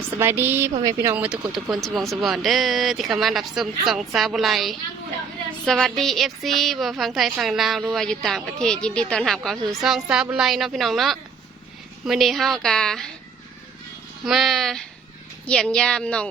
บสบายดีพ่อแม่พี่น้องมือทุกคนทุกคนสมองสมบอนเด้อที่เข้ามารับชมสองสาวบุไลสวัสดีเอฟซีบ่ฟังไทยฟังลาวหรือว่าอยู่ต่างประเทศยินดีต้อนรับเข้าสู่สองสาวบุไลเนาะพี่น้องเนาะมื้อนี้เฮากะมาเยี่ยมยามน้อง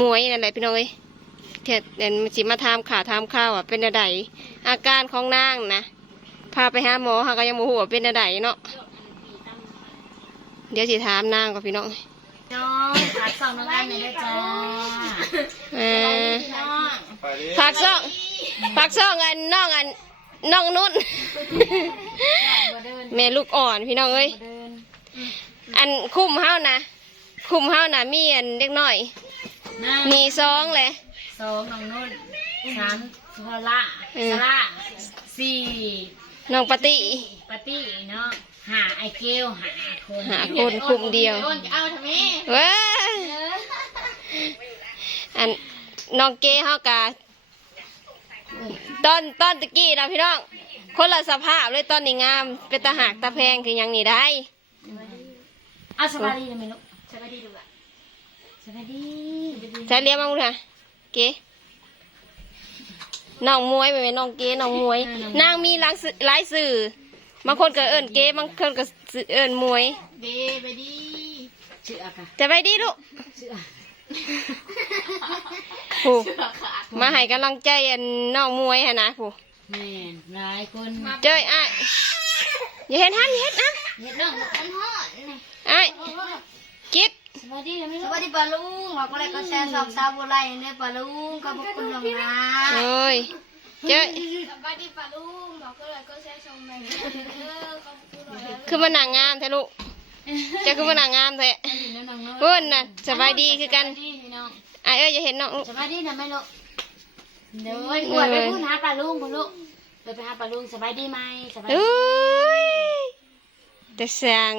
มวยนั่นแหละพี่น้องเอ้ยเทศเดี๋ยวมันสิมาถามข่าวถามข้าวอะเป็นอะไรอาการของนางนะพาไปหาหมอเฮาก็ยังบ่ฮู้ว่าเป็นอะไรเนาะเดี๋ยวสิถามนางก่อนพี่น้อง น้องฝากส่องน้องอันหน่อยด้วยจ้าเออน้องผักซ่องผักซ่องอันน้องอันน้องนุ่นบ่เดินแม่ลูกอ่อนพี่น้องเอ้ยบ่เดินอันคุ้มเฮานะ คุ้มเฮานะมีอันเล็กน้อยนั่งมีซองเลย สองน้องนุ่นสามสุภาละเออสละสี่น้องปฏิปาร์ตี้เนาะ หาไอเกลหาคนหาคนคุมเดียวโอนจะเอาทำไมเว้ยอันน้องเก้เฮากะตอนตอนตะกี้นะพี่น้อง คนละสภาพเลยตอนนี้งาม เป็นตาหักตาแพงคือหยังนี่ได้เอาสบายดีนะเมลูกสบายดีดูอะสบายดีจะเรียกมาบุค่ะเก๋น้องมวยไปไหมน้องเก๋น้องมวย นางมีหลายสื่อหลายสื่อ บางคนก็เอิ้นเก๋บางคนก็เอิ้นมวย เบไปดีชื่ออะค่ะจะไปดีลูกชื่ออะผู้มาให้กำลังใจอันน้องมวยฮะนะผู้แม่นหลายคนเจ้ยอ้ายอย่าเห็นหันอย่าเห็นนะเฮ็ดน้องมันฮอดนี่อ้ายกิดสบายดีนะเมสลูกวัสดีปาลุงบอกก็เลยก็แชร์สองสาวบัวไลเนี่ยปาลุงขอบพระคุณลงนะ เอ้ย เจ้ยสวัสดีปาลุงบอกก็เลยก็แชร์ชมไปเออขอบคุณเลยคือมันหนางงามแท้ลูกเจ้าคือมันหนางงามแท้น้องน้องน้องเพิ่นน่ะสบายดีคือกันสบายดีพี่น้องอ้ายเอ้ยอย่าเห็นน้องลูกสบายดีนะแม่ลูกเดี๋ยวไว้กวดไปพูดหาปลาลุงคุณลูกไปไปหาปลาลุงสบายดีไหมสบายดีเอ้ยแต่เสียง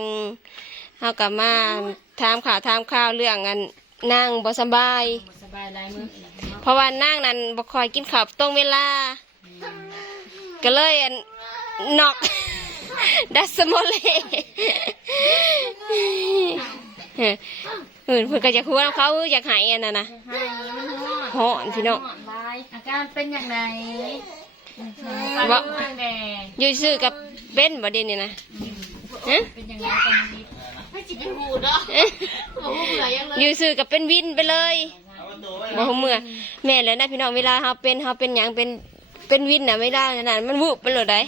เฮากลับมาถามข่าวถามข่าวเรื่องอันนั่งบ่สำบายส บายหลายมือเพราะว่านั่งนั้นบ่คอยกินข้าวตรงเวลา ก็เลยอันนอกดัสโมเลเออเออเพิ่นก็จะคุยกับเขาอยากหายอันนั้นนะให้มันฮอดฮ้อนพี่น้องฮอดหลายอาการเป็นอย่างไรว่าปลาลุงแดงอยู่ซื่อกับเป็นบ่เด่นนี่นะฮะเป็นอย่างไรกันนิดไม่จิบหูเนาะหูเหนื่อยยังเลยอยู่ซื่อกับเป็นวินไปเลย บ่ฮู้เมื่อแม่แล้วนะพี่น้องเวลาเฮาเป็นเฮาเป็นหยังเป็นเป็นวินน่ะไม่ได้ขนาดมันวูบไปเลยได้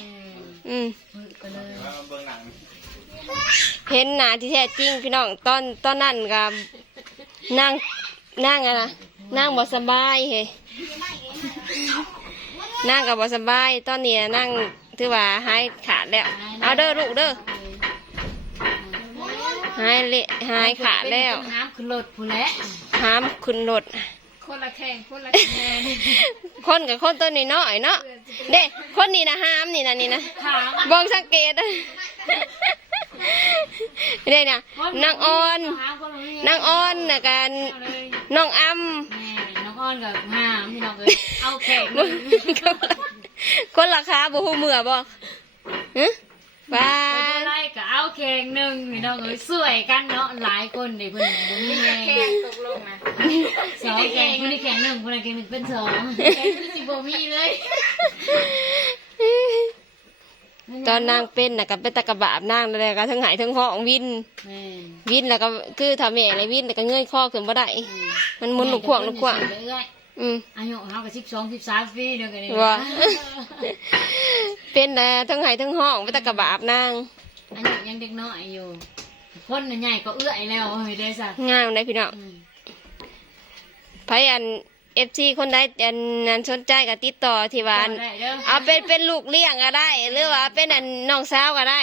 อืมมือก็เลยเห็นหน้าที่แท้จริงพี่น้องตอนตอนนั้นกับนั่งนั่งอะนะนั่งบ่สบายเฮ้นั่งกับบ่สบายตอนนี้น่ะนั่งถือว่าหายขาดแล้วเอาเด้อลูกเด้อหายเละหายขาดแล้วน้ำขึ้นรถผู้แล้ว หามขึ้นรถคนละแข่งคนละแข่งคนกับคนตัวนี้น้อยเนาะเด้คนนี้นะหามนี่นะนี่นะถามบองสังเกตเด้อเด้เนี่ยนางอ่อนถามคนรู้นางอ่อนนะกันน้องอ้ำแม่น้องอ้อนกับงามพี่น้องเอ้ยเอาแขกหนึ่งคนราคาบ่ฮู้เมื่อบ่ฮะ บ้าไล่กับเอาแขกหนึ่งพี่น้องเอ้ยสวยกันเนาะหลายคนเด็กคนหนึ่งบ่มีแรงแข่งตกลงนะสองแขกคนนี้แขกหนึ่งคนนี้แขกหนึ่งเป็นสองแข่งสิบมีเลยตอนนางเป็นนะก็เป็นตะกะบาบนางนั่นแหละก็ทั้งหายทั้งห้องวินแม่วินแล้วก็คือถ้าแม่เลยวินแล้วก็เงยคอขึ้นบ่ได้มันมุนลูกขวางลูกขวาง อยอืมอายุเขากับสิบสองสิบสามปีเดียวกันนี่ว่าเป็นแต่ทั้งหายทั้งห้องเป็นตะกะบาบนางอายุยังเด็กน้อยอยู่ คนน่ะใหญ่ก็เอื้อยแล้วเฮ้ยได้สักงามเลยพี่น้องอืม ไผอัน เอฟซีคนใดอันนั้นสนใจก็ติดต่อที่ว่าอันได้เด้อ เอาเป็นเป็นลูกเลี้ยงก็ได้ หรือว่าเป็นอันน้องสาวก็ได้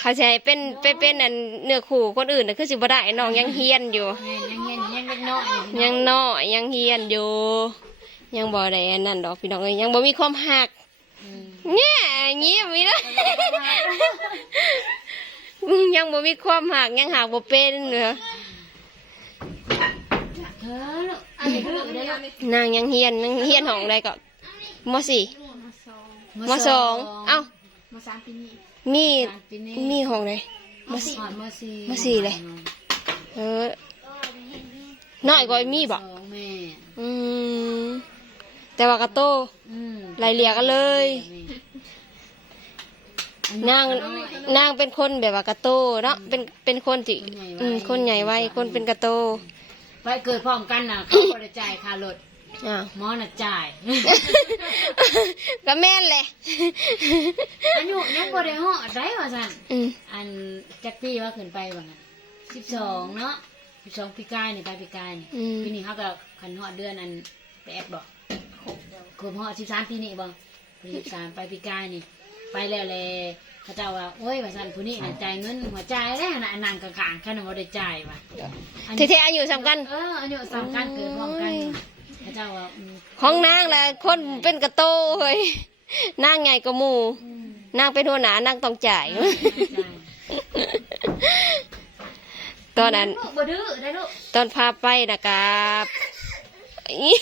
เขาจะให้เป็นเป็นเป็นอันเนื้อคู่คนอื่นน่ะคือสิบ่ได้น้องยังเฮียนอยู่แม่ยังเงี้ยยังเด็กน้อยอยู่ยังน้อยยังเฮียนอยู่ ยังบ่ได้อันนั้นดอกพี่น้องเอ้ยยังบ่มีความหักอืมเนี่ยเงียบมีนะยังบ่มีความหักยังหักบ่เป็นเนอะเออลูกอั นนี้ก็ลูกได้ลูกนางยังเฮียนยังเฮียนของใดก็มสี่มสองเอ้ามาสามปีนี้มีสามปีนี้มีของใดมสี่มสี่มสี่เลยเออน้อยกว่ามีบ่สองแม่อืมแต่ว่ากระโตอืมไล่เลี่ยกันเลย นางนางเป็นคนแบบว่ากระโตเนาะเป็นเป็นคนที่อืมคนใหญ่ไว้คนเป็นกระโต ไปเกิดพร้อมกันน่ะเขาบริจ่ายค่ารถอ้าวหมอน่ะจ่าย ก็แม่นแหละอายุยังบ่ได้เหาะได้ว่าซั่นอืมอันจักปีว่าขึ้นไปว่างั้นสิบสองเนาะสิบสองปีกายนี่ไปปีกายนี่อืมปีนี้เขาก็ขันเหาะเดือนอันแปดบ่ครบเหาะสิบสามปีนี้บ่ปีสิบสามไปปีกายนี่ ไปแล้วเลย เขาเจ้าว่าโอ้ยว่าซั่นผู้นี้น่ะจ่ายเงินหัวจ่ายแล้วน่ะอันนั้นก็ข้างๆคันบ่ได้จ่ายว่ะอันเท่ๆอายุสำคัญ เอออายุสำคัญเกิดพร้อมกันว่ะเขาเจ้าว่าอืมของนางแหละคนเป็นกระโตเฮ้ยนางใหญ่กว่าหมู่อืมนางเป็นหัวหน้านางต้องจ่าย จ่ายตอนนั้น ลูกบ่ดื้อได้ลูกตอนพาไปนะครับอี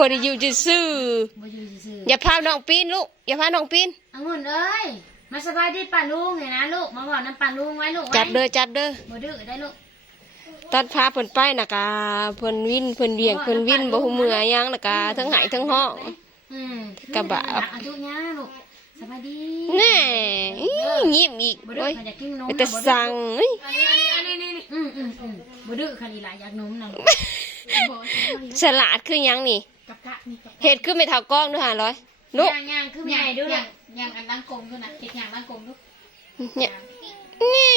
บริยูจะซื้อบ่อยู่ซื่ออย่าพาน้องปีนลูก อย่าพาน้องปีน ๆองุ่นเอ้ย มาสบายดีป่าลุงเห็นนะลูก มาบอกน้ำป่าลุงไว้ลูกไว้จับเด้อจับเด้อ บ่ดื้อได้ลูกตอนพาเพิ่นไปนะคะเพิ่นวินเพิ่นเวียงเพิ่นวินบ่ฮู้เมื่อหยังนะคะทั้งหายทั้งห้อง อืมกระบะ อายุย่าลูกสบายดีแน่อียิ้มอีกบ่ดื้อโอ้ยขันอยากกินนมไปแต่สั่งเอ้ยอันนี้อันนี้อันนี้นี่อืมอืมอืมบ่ดื้อขันอีหลายอยากนมนะฉลาดคือหยังนี่ กับกะนี่กับเฮ็ดคือไม่เท่ากล้องเด้อหาร้อยลูกย่างย่างคือแม่ดูลูกยังอันนั่งกลมด้วยนะเก็บอย่างนั่งกลมด้วยเนี่ยนี่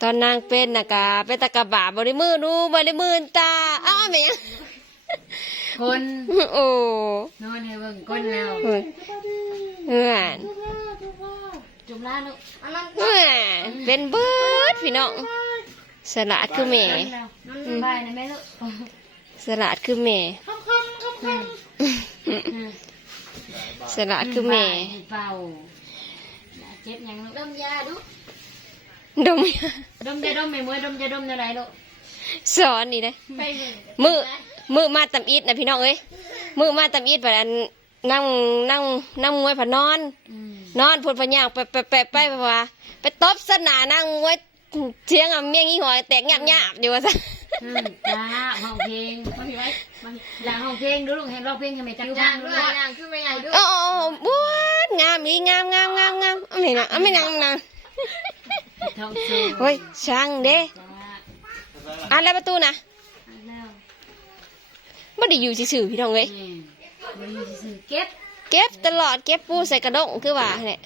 ตอนนางเป็นนะกะเป็นตะกะบาบริมือดูบริมือตาอ้าวแม่ยังคนโอ้นอนให้เบิ่งก้นแล้วเฮ้ยเฮ้ยจุ่มล่าลูกอันนั้นเฮ้ยเป็นเบิดพี่น้อง สลัดคือแม่ก้นแล้วสบายนะแม่ลูกสลัดคือแม่อืมอืมสลัดคือแม่เป่าเจ็บยังลูกดมยาดูดมดมจะดมไม่มวยดมจะดมอะไรลูกสอนนี่นะไปเลยมือมือมาตำอิดนะพี่น้องเอ้ยมือมาตำอิดแบบนั้นนั่งนั่งนั่งมวยผานอนอืมนอนพูดพะย่างไปไปไปไปไปว่าไปตบสนานั่งมวย เทียงอะเมียงยี่หอยแตกหยาบหยาบๆอยู่ว่าซะอืมจ้าห้องเพลงมาพี่ไว้มาหลังห้องเพลงดูลูกเห็นร้องเพลงทำไมจังอยู่จ้าห่างดูด้วยลูกห่างขึ้นไปใหญ่ด้วยโอ้โอ้โอ้บวชงามอีงามงามงามงามเอาไม่นะเอาไม่นังนะท้องสูเฮ้ยช่างเด้จ้าอ่านแล้วประตูนะแล้วไม่ได้อยู่ซื่อๆพี่น้องเอ้ย นี่บริสุทธิ์เก็บเก็บตลอดเก็บปูใส่กระด้งคือว่าเนี่ย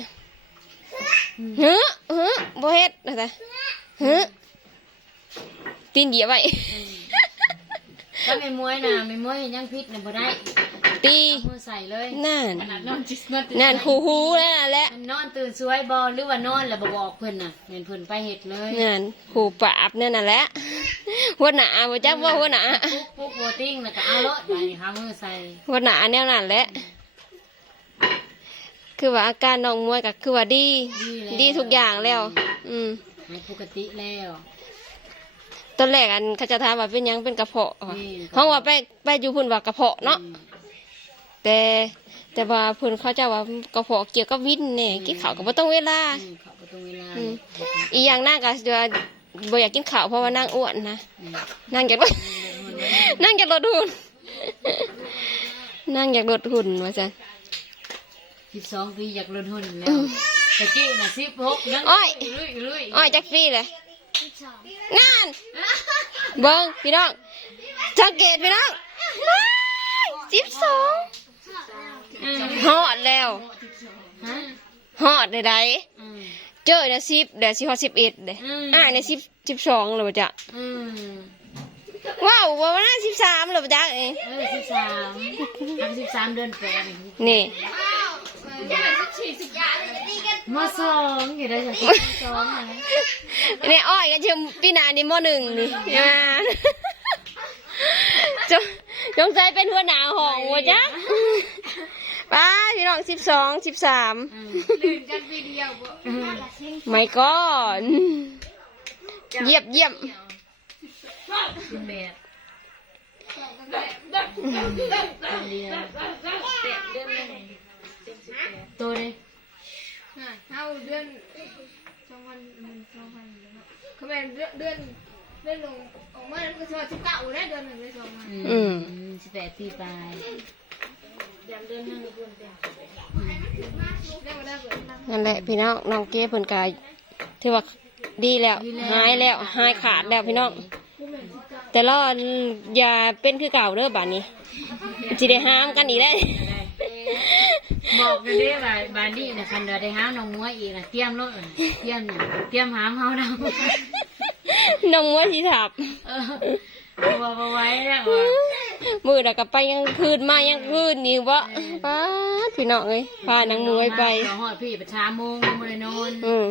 เฮ้อเฮ้อบ่เฮ็ดนะจ๊ะเฮ้อตีนเหยียบไว้ก็ไม่มวยนะไม่มวยยังพิษนะบ่ได้ตีเอามือใส่เลยนั่น ขนาดนอนจิสนอนนั่นคูฮูนั่นแหละมันนอนตื่นสวยบอหรือว่านอนแล้วบ่บอกเพิ่นน่ะเห็นเพิ่นไปเฮ็ดเลยนั่นคูปราบนั่นน่ะแหละหัวหน้าบ่จักว่าหัวหน้าปุ๊บปุ๊บโบติ้งแล้วก็เอาละไปหามือใส่หัวหน้าแนวนั้นแหละคือว่าอาการน้องมวยก็คือว่าดีแล้ว ดีทุกอย่างแล้ว อืมหาย ปกติแล้วตอนแรกอันเขาจะถามว่าเป็นหยังเป็นกระเพาะว่ะนี่เพราะว่าไปไปอยู่พุ่นว่ากระเพาะเนาะอืมแต่แต่ว่าเพิ่นเขาเจะว่ากระเพาะเกี่ยวกับวินแน่กินข้าวก็บ่ต้องเวลา อืมเข้าประตูเวลาอืม อีกอย่างนางก็จะบ่อยากกินข้าวเพราะว่านางอ้วนนะอืมนางอยากลด นางอยากลดหุ่นนางอยากลดหุ่นว่าซั่นสิบสองปีอยากลดหุ่นแล้ว ตะกี้น่ะสิบหกยังอ้อยลุยลุยอ้อยจักปีเลยที่สองนั่นเบิ่งพี่น้องสังเกตพี่น้องสิบสองอืมฮอดแล้วฮะฮอดได้ไดอืม เจอเดี๋ยวสิบเดี๋ยวสิฮอดสิบเอ็ดเด้อืม อ่าในสิบสิบสองเลยบ่จ๊ะอืม ว้าวว่าวันนั้นสิบสามเลยบ่จ๊ะเอ้ยเออสิบสามทำสิบสามเดือนแปดนี่ยาสิบสี่สิบยาเลยจะดีกันมสองอยู่ได้จากมสองไหมนี่อ้อยก็เชื่อปีหน้านี่มหนึ่งนี่อ่าจงจงใจเป็นหัวหน้าห้องบ่จ๊ะไป้าพี่น้องสิบสองสิบสามอืมดื่มกันวีเดียวบ่ไม่ก่อนเยียบเยี่ยม เป็นแบบคนเดียวตัวเลยอะเอาเดือนสองพันหนึ่งสองพันเนาะเขาแม่นเดือนเดือนเดือนลงออกมาแล้วก็ชอบสิบเก้าแล้วเดือนหนึ่งเลยสองพันอืมสิบแปดปีไปเดือนหนึ่งคนเต็มได้มาได้เกิดตั้งนั่นแหละพี่น้องน้องเก้เพิ่นกายถือว่าดีแล้วหายแล้วหายขาดแล้วพี่น้อง แต่รออย่าเป็นคือเก่าเด้อบัดนี้สิได้ห้ามกันอีกแล้วบอกกันเด้ว่าบานนี้นะคันเดาได้ห้ามน้องมวยอีกนะเตรียมรถน่ะเตรียมเนี่ยเตรียมหามเฮาดาวน้องม้วนสิถับเออว่าบ่ไหว้แล้วว่ะมือน่ะก็ไปยังคืนมายังคืนนี่บ่ป้าดพี่น้องเอ้ยพานางมวยไปเราหอดพี่ประชาโมงยังบ่ได้นอนอืม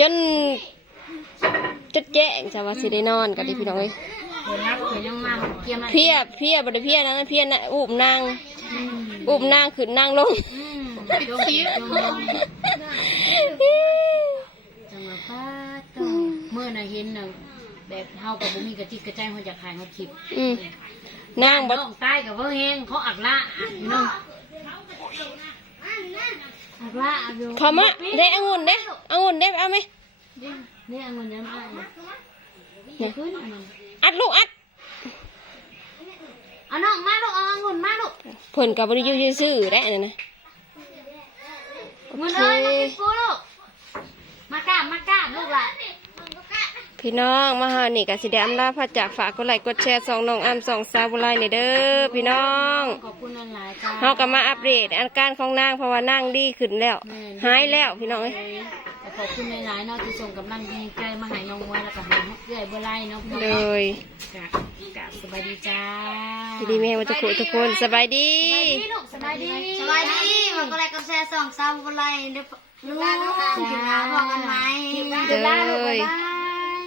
จน จนแจ้งจะว่าสิได้นอนกันดิพี่น้องเอ้ยเพิ่นรับเพิ่นยังมาเกี่ยมนั่นเพียเพียบ่ได้เพียนะเพียนะอุ้มนางอืมอุ้มนางขึ้นนางลงอืมจงคิดจงมองจังหวะป้าโตเมื่อน่ะเห็นน่ะแบบเฮากับบ่มีกระจิตกระใจเฮาอยากขายเฮาคลิปอืมนางบ่น้องตายกับว่าเฮงเขาอักละพี่น้องอักละอักอยู่เขามาได้องุ่นเด้องุ่นเด้เอาไหม นี่อังุนยังอะเนี่ยขึ้นอันนั้นอัดลูกอัดเอาน้องมาลูกเอาอังุนมาลูกเพิ่นก็บ่ได้อยู่ซื่อๆได้นั่นนะเงินเอ้ยมากินกูลูกมากล้ามมากล้ามลูกล่ะพี่น้องมาหานี่ก็สิได้อำลาพระจากฝากกดไลค์กดแชร์สองน้องอ้ำสองสาวบุไลนี่เด้อพี่น้องขอบคุณหลายๆจ้าเฮาก็มาอัปเดตอาการของนางเพราะว่านางดีขึ้นแล้ว หายแล้วพี่น้องเอ้ย ขอบคุณหลายๆเนาะที่ส่งกำลังใจมาให้น้องมวยแล้วก็ให้เรื่อยบ่ไล่เนาะพี่น้องเลยกะกะสบายดีจ้าทีดีแม่ว่าจะคุยทุกคนสบายดีสบายดีลูกสบายดีสวัสดีมันก็เลยกับแซ่สองสามคนไรเดี๋ยวลูกถึงหาพอกันไหมเดี๋ยวลาลูกบ๊ายบาย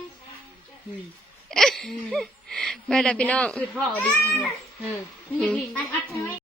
อืมไปแล้วพี่น้อง คือพ่อดีอืมอืมอัด